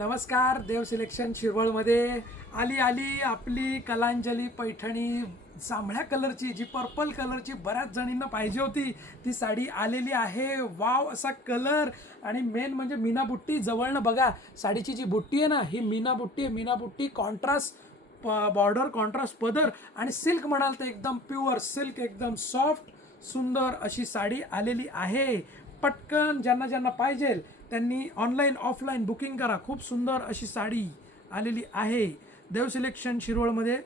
नमस्कार. देव सिलेक्शन शिरवळमध्ये आली आपली कलांजली पैठणी जांभळ्या कलरची, जी पर्पल कलरची बऱ्याच जणींना पाहिजे होती ती साडी आलेली आहे. वाव असा कलर आणि मेन म्हणजे मीना बुट्टी. जवळनं बघा, साडीची जी बुट्टी आहे ना, ही मीना बुट्टी आहे. मीना बुट्टी, कॉन्ट्रास्ट बॉर्डर, कॉन्ट्रास्ट पदर आणि सिल्क म्हणाल तर एकदम प्युअर सिल्क, एकदम सॉफ्ट सुंदर अशी साडी आलेली आहे. पटकन ज्यांना पाहिजे त्यांनी ऑनलाईन ऑफलाईन बुकिंग करा. खूप सुंदर अशी साडी आलेली आहे. देव सिलेक्शन शिरोळमध्ये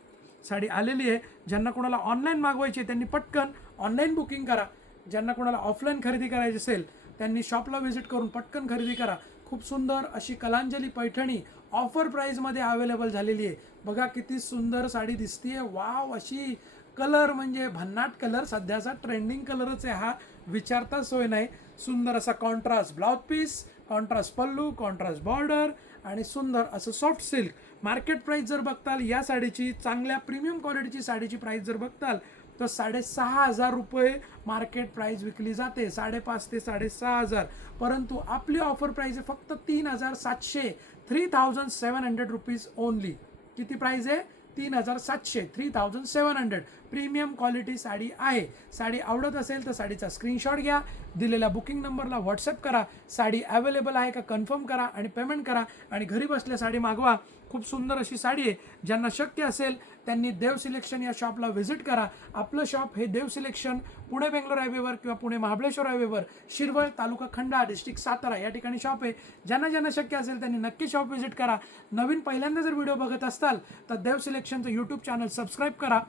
साडी आलेली आहे. ज्यांना कोणाला ऑनलाईन मागवायची त्यांनी पटकन ऑनलाईन बुकिंग करा. ज्यांना कोणाला ऑफलाईन खरेदी करायची असेल त्यांनी शॉपला व्हिजिट करून पटकन खरेदी करा. खूप सुंदर अशी कलांजली पैठणी ऑफर प्राईजमध्ये अवेलेबल झालेली आहे. बघा किती सुंदर साडी दिसतीये. वाव अशी कलर म्हणजे भन्नाट कलर, सध्याचा ट्रेंडिंग कलरच आहे हा, विचारता सोय नाही. सुंदर असा कॉन्ट्रास्ट ब्लाउज पीस, कॉन्ट्रास्ट पल्लू, कॉन्ट्रास्ट बॉर्डर आणि सुंदर असं सॉफ्ट सिल्क. मार्केट प्राइस जर बघताल या साडीची, चांगल्या प्रीमियम क्वालिटीची साडीची प्राइस जर बघताल तर 6,500 रुपये मार्केट प्राइस विकली जाते. 5,500 ते 6,500. परंतु आपली ऑफर प्राइस आहे फक्त 3,700, 3,700 रुपीज ओनली. किती प्राइस आहे? 3,700, 3,700. प्रीमियम क्वालिटी साडी आहे. साडी आवडत असेल तर साडीचा स्क्रीनशॉट घ्या, दिलेल्या बुकिंग नंबरला व्हॉट्सअप करा, साडी अवेलेबल आहे का कन्फर्म करा आणि पेमेंट करा आणि घरी बसल्या साडी मागवा. खूप सुंदर अशी साडी आहे. ज्यांना शक्य असेल त्यांनी देव सिलेक्शन या शॉपला व्हिजिट करा. आपलं शॉप हे देव सिलेक्शन पुणे बेंगलोर हायवेवर किंवा पुणे महाबळेश्वर हायवेवर, शिरवळ, तालुका खंडा, डिस्ट्रिक्ट सातारा या ठिकाणी शॉप आहे. ज्यांना शक्य असेल त्यांनी नक्की शॉप व्हिजिट करा. नवीन पहिल्यांदा जर व्हिडिओ बघत असताल तर देव सिलेक्शनचं यूट्यूब चॅनल सबस्क्राईब करा.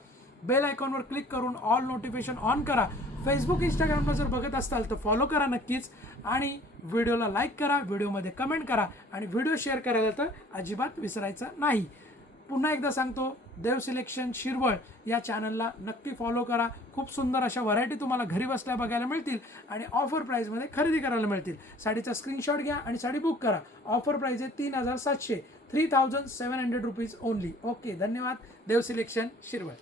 बेल आयकॉनवर क्लिक करून ऑल नोटिफिकेशन ऑन करा. फेसबुक, इंस्टाग्रामला जर बघत असताल तर फॉलो करा नक्कीच आणि व्हिडिओला लाईक करा, व्हिडिओमध्ये कमेंट करा आणि व्हिडिओ शेअर करायला तर अजिबात विसरायचं नाही. पुन्हा एकदा सांगतो, देव सिलेक्शन शिरवळ या चॅनलला नक्की फॉलो करा. खूप सुंदर अशा व्हरायटी तुम्हाला घरी बसल्या बघायला मिळतील आणि ऑफर प्राईजमध्ये खरेदी करायला मिळतील. साडीचा स्क्रीनशॉट घ्या आणि साडी बुक करा. ऑफर प्राईज आहे 3,700, 3,700 रुपीज ओनली. ओके, धन्यवाद. देव सिलेक्शन शिरवळ.